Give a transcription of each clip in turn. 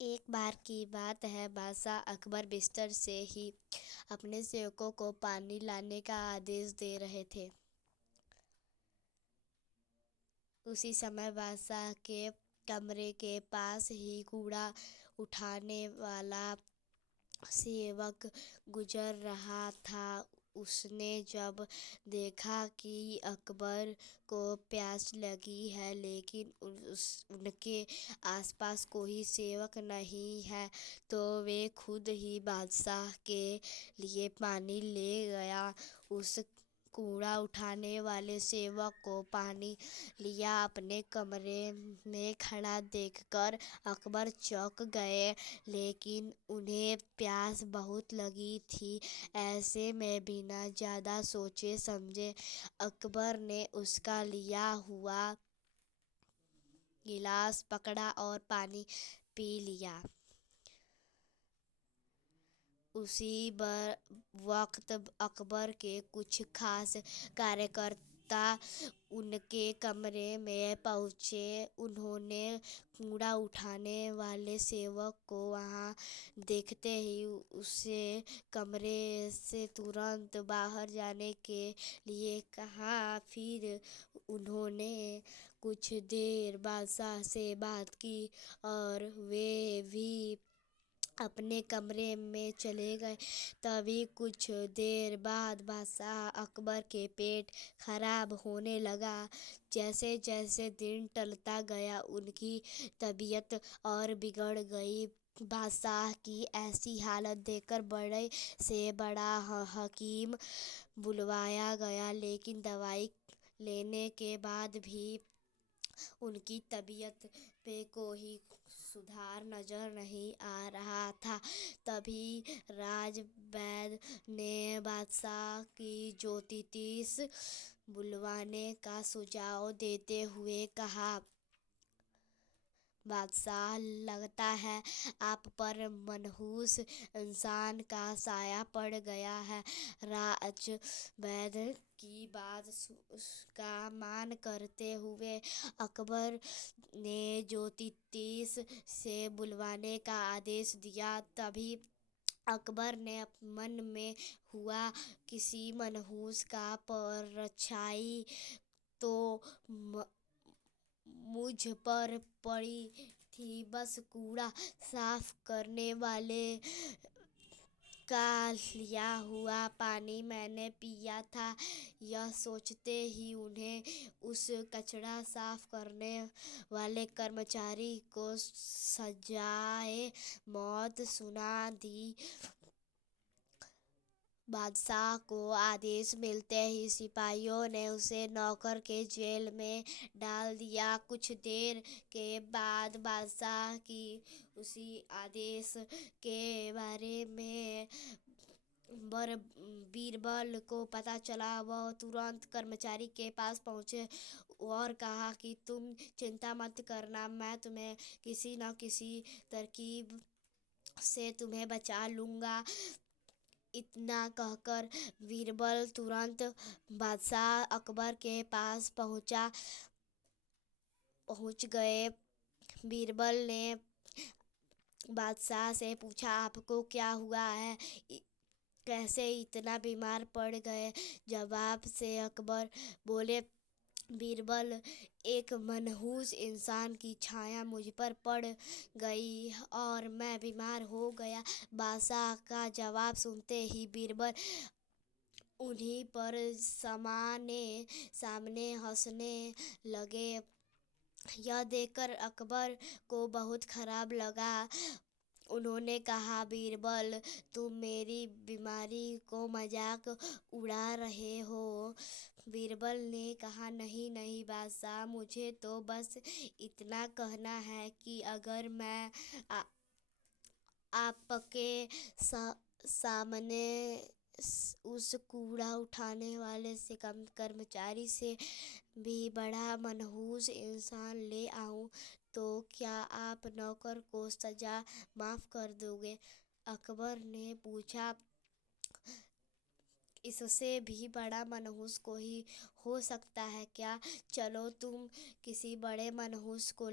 एक बार की बात है, बादशाह अकबर बिस्तर से ही अपने सेवकों को पानी लाने का आदेश दे रहे थे। उसी समय बादशाह के कमरे के पास ही कूड़ा उठाने वाला सेवक गुजर रहा था। उसने जब देखा कि अकबर को प्यास लगी है, लेकिन उनके आसपास कोई सेवक नहीं है, तो वे खुद ही बादशाह के लिए पानी ले गया। उस कूड़ा उठाने वाले सेवक को पानी लिया अपने कमरे में खड़ा देखकर अकबर चौंक गए, लेकिन उन्हें प्यास बहुत लगी थी। ऐसे में बिना ज़्यादा सोचे समझे अकबर ने उसका लिया हुआ गिलास पकड़ा और पानी पी लिया। उसी वक्त अकबर के कुछ खास कार्यकर्ता उनके कमरे में पहुँचे। उन्होंने कूड़ा उठाने वाले सेवक को वहाँ देखते ही उसे कमरे से तुरंत बाहर जाने के लिए कहा। फिर उन्होंने कुछ देर बादशाह से बात की और वे भी अपने कमरे में चले गए। तभी कुछ देर बाद बादशाह अकबर के पेट खराब होने लगा। जैसे जैसे दिन टलता गया, उनकी तबीयत और बिगड़ गई। बादशाह की ऐसी हालत देखकर बड़े से बड़ा हकीम बुलवाया गया, लेकिन दवाई लेने के बाद भी उनकी तबीयत पे कोई सुधार नजर नहीं आ रहा था। तभी राजवैद्य ने बादशाह की ज्योतिष बुलवाने का सुझाव देते हुए कहा, बादशाह, लगता है आप पर मनहूस इंसान का साया पड़ गया है। राजवैद्य की बात का मान करते हुए अकबर ने ज्योतिष से बुलवाने का आदेश दिया। तभी अकबर ने मन में हुआ, किसी मनहूस का परछाई तो मुझ पर पड़ी थी। बस कूड़ा साफ करने वाले का लिया हुआ पानी मैंने पिया था। यह सोचते ही उन्हें उस कचरा साफ करने वाले कर्मचारी को सजाए मौत सुना दी। बादशाह को आदेश मिलते ही सिपाहियों ने उसे नौकर के जेल में डाल दिया। कुछ देर के बाद बादशाह की उसी आदेश के बारे में बीरबल को पता चला। वह तुरंत कर्मचारी के पास पहुँचे और कहा कि तुम चिंता मत करना, मैं तुम्हें किसी न किसी तरकीब से तुम्हें बचा लूँगा। इतना कहकर बीरबल तुरंत बादशाह अकबर के पास पहुँच गए। बीरबल ने बादशाह से पूछा, आपको क्या हुआ है, कैसे इतना बीमार पड़ गए। जवाब से अकबर बोले, बीरबल, एक मनहूस इंसान की छाया मुझ पर पड़ गई और मैं बीमार हो गया। बादशाह का जवाब सुनते ही बीरबल उन्हीं पर सामने हंसने लगे। यह देखकर अकबर को बहुत खराब लगा। उन्होंने कहा, बीरबल, तुम मेरी बीमारी को मजाक उड़ा रहे हो। बीरबल ने कहा, नहीं नहीं बादशाह, मुझे तो बस इतना कहना है कि अगर मैं आपके सामने उस कूड़ा उठाने वाले से कर्मचारी से भी बड़ा मनहूस इंसान ले आऊं, तो क्या आप नौकर को सजा माफ कर दोगे। अकबर ने पूछा, इससे भी बड़ा मनहूस कोई हो सकता है क्या। चलो तुम किसी बड़े मनहूस को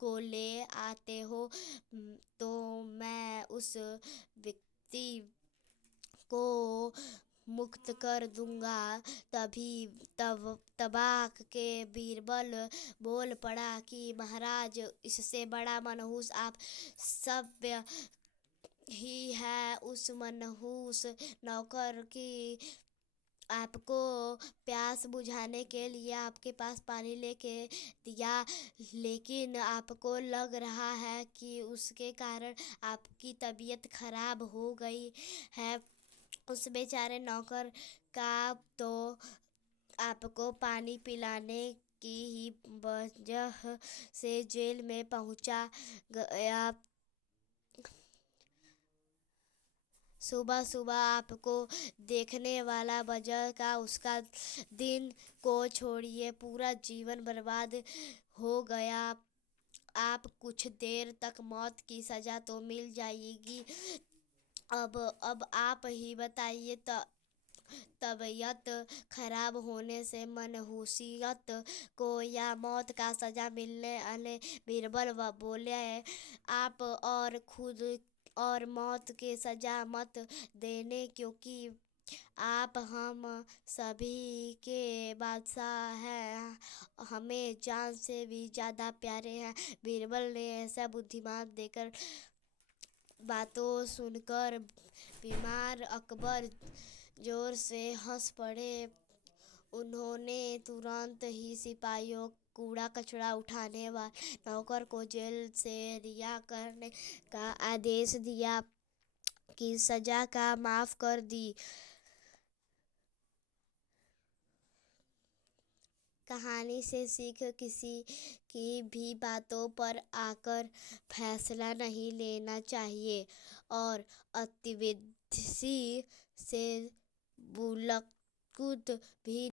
को ले आते हो तो मैं उस व्यक्ति को मुक्त कर दूंगा। तभी तब के बीरबल बोल पड़ा कि महाराज, इससे बड़ा मनहूस आप सभ्य ही है। उस मनहूस नौकर की आपको प्यास बुझाने के लिए आपके पास पानी लेके दिया, लेकिन आपको लग रहा है कि उसके कारण आपकी तबीयत खराब हो गई है। उस बेचारे नौकर का तो आपको पानी पिलाने की ही वजह से जेल में पहुंचा गया। सुबह सुबह आपको देखने वाला वजह का उसका दिन को छोड़िए, पूरा जीवन बर्बाद हो गया। आप कुछ देर तक मौत की सज़ा तो मिल जाएगी। अब आप ही बताइए, तबीयत खराब होने से मनहूसियत को या मौत का सज़ा मिलने वाले? बीरबल बोले, आप और खुद और मौत की सज़ा मत देने, क्योंकि आप हम सभी के बादशाह हैं, हमें जान से भी ज़्यादा प्यारे हैं। बीरबल ने ऐसा बुद्धिमान देकर बातों सुनकर बीमार अकबर जोर से हंस पड़े। उन्होंने तुरंत ही सिपाहियों कूड़ा कचरा उठाने वाले नौकर को जेल से रिहा करने का आदेश दिया कि सज़ा का माफ़ कर दी। कहानी से सीख, किसी की भी बातों पर आकर फैसला नहीं लेना चाहिए और अतिविधि से बुलकुत भी